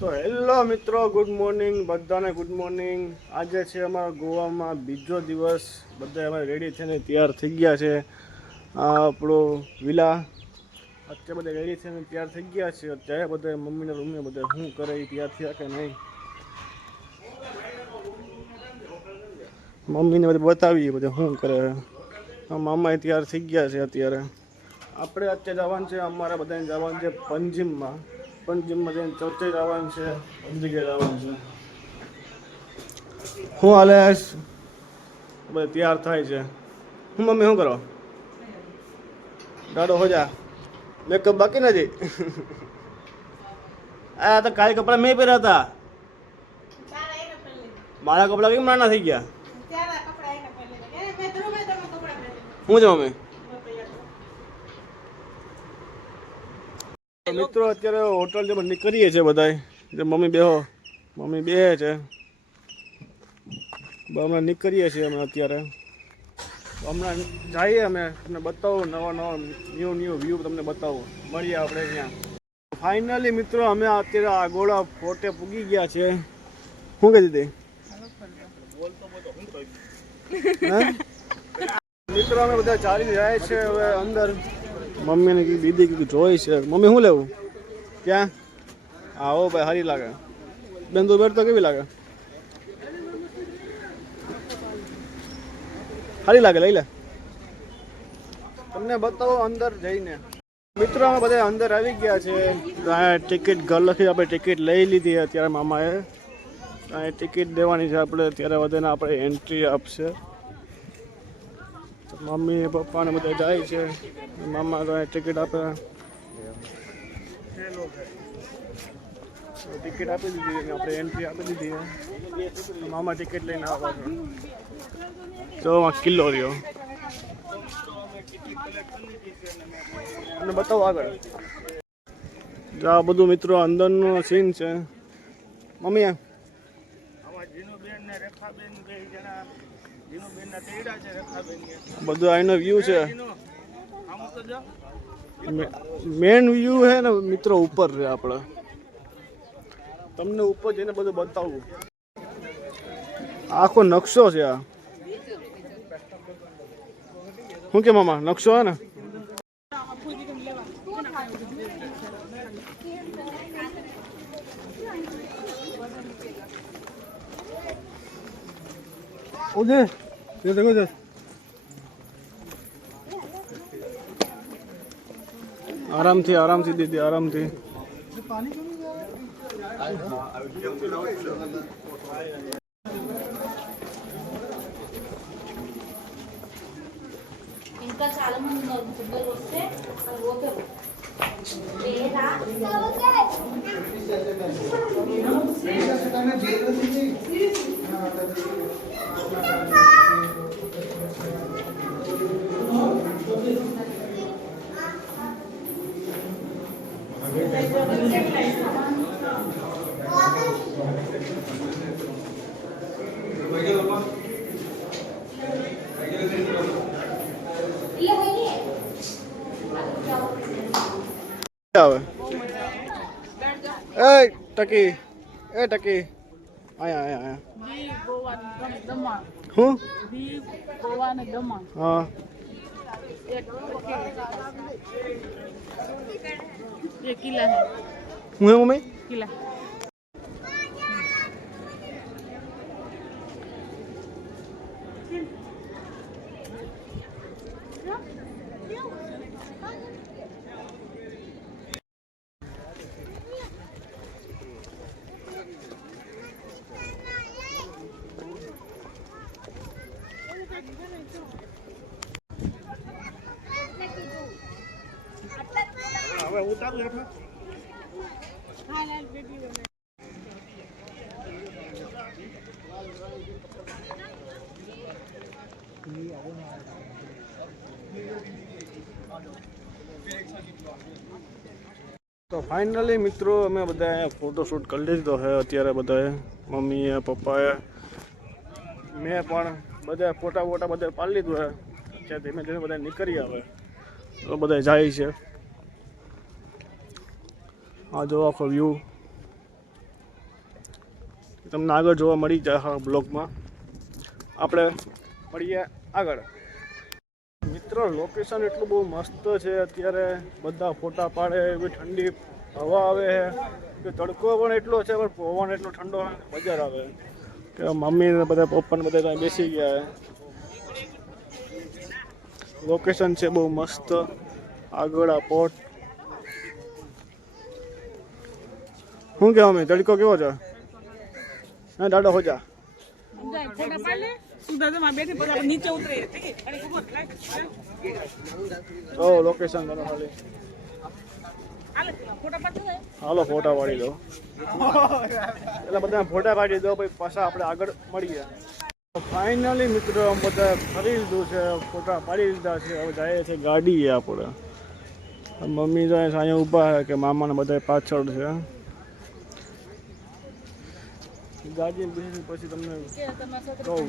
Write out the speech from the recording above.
તો હેલો મિત્રો, good morning બધાને. Good morning. આજે છે અમારા ગોવામાં બીજો દિવસ. બધા અમે રેડી થઈને તૈયાર થઈ ગયા છે. આ આપણો વિલા અત્યારે બધા રેડી થઈને તૈયાર થઈ ગયા છે. અત્યારે બધા મમ્મીના રૂમે બધા શું કરે એ તૈયાર થયા કે નહીં, મમ્મીને બધું બતાવીએ બધા શું કરે. મામા તૈયાર થઈ ગયા છે. અત્યારે આપણે અત્યારે જવાનું છે, અમારા બધાને જવાનું છે પંજીમમાં. પંજીમમાં જઈને ચર્ચે જવાનું છે, બધી જગ્યાએ જવાનું છે. શું હાલે? બધા તૈયાર થાય છે. હું મમ્મી શું કરો? દાડો હો જા, મેકઅપ બાકી નથી. આ તો કાલે કપડાં મેં પહેર્યા હતા. મારા કપડાં કેમ નાના થઈ ગયા? શું છે મમ્મી? મિત્રો અત્યારે હોટલ જે નીકળીએ છીએ બધા. મમ્મી બેહો, મમ્મી બે છે. હમણાં નીકળીએ છીએ અમે અત્યારે. હમણાં જઈએ અમે, તમને બતાવું નવા ન્યૂ વ્યૂ તમને બતાવું. મળીએ આપણે ત્યાં. ફાઇનલી મિત્રો અમે અત્યારે આગોળા ફોર્ટે પૂગી ગયા છે. શું કહી દીધી મિત્રો? અમે બધા ચાલી જાય છે હવે અંદર. મમ્મીને દીદી કીધું જોઈ છે. મમ્મી શું લેવું? ક્યાં? હા હો ભાઈ, સારી લાગે. બેન તો બેઠ તો કેવી લાગે? સારી લાગે, લઈ લે. તમને બતાવો અંદર જઈને. મિત્રો અમે બધા અંદર આવી ગયા છે. ટિકિટ ઘર લખી આપણે ટિકિટ લઈ લીધી. અત્યારે મામાએ ટિકિટ દેવાની છે આપણે. ત્યારે બધાને આપણે એન્ટ્રી આપશે. મમ્મી પપ્પાને બધા જાય છે. મામા ટિકિટ આપે. ટિકિટ આપી દીધી, આપણે એન્ટ્રી આપી દીધી. મામા ટિકિટ લઈને આવવા છે. તો કિલ્લો રહ્યો અને બતાવો આગળ. આ બધું મિત્રો અંદરનો સીન છે. મમ્મી બધું અહીંનો વ્યૂ છે. મેન વ્યૂ છે ને મિત્રો ઉપર છે. આપણે તમને ઉપર જઈને બધું બતાવવું. આખો નકશો છે આ. શું કે મામા, નકશો હે ને? ઓજે ये देखो जस આરામથી દીદી, આરામથી. ఇంకా చాలా మంది ఉన్నారు ఫుట్బాల్ వస్తే అది ఓకే આવે એ ટકી, એ ટકી આયા હું હા ये किला है, હું હે મમ્મી? किला હવે ઉતારું એટલે તો ફાઇનલી મિત્રો અમે બધા ફોટોશૂટ કરી લીધો છે અત્યારે. બધાએ, મમ્મીએ, પપ્પાએ, મેં પણ બધા ફોટા બધા પાડી લીધું છે. અત્યારે ધીમે ધીમે બધા નીકળી આવે તો બધા જાય છે. આ જો આખો વ્યૂ તમને આગળ જોવા મળી જાય હા બ્લોગમાં. આપણે મળીએ આગળ. મિત્રો લોકેશન એટલું બહુ મસ્ત છે અત્યારે, બધા ફોટા પાડે, એવી ઠંડી હવા આવે છે કે તડકો પણ એટલો છે પણ પવન એટલો ઠંડો મજા આવે કે મમ્મી ને બધા પપ્પા ને બધા ત્યાં બેસી ગયા છે. લોકેશન છે બહુ મસ્ત. આગળ આ પોટ શું કહેવા મેં તડકો કેવો છે? હા દાડો હો જા તો લોકેશન તમે ખાલી હાલો ફોટા પાડી દો. એટલે બધા ફોટા પાડી દો પછી પાછા આપણે આગળ મળીએ. ફાઇનલી મિત્રો બધા ફરી લીધું છે, ફોટા પાડી લીધા છે. હવે જાય છે ગાડી આપણે. મમ્મી જાય છે અહીંયા ઊભા છે કે મામાને બધા પાછળ છે. ગાડી બેસી પછી તમને કહું.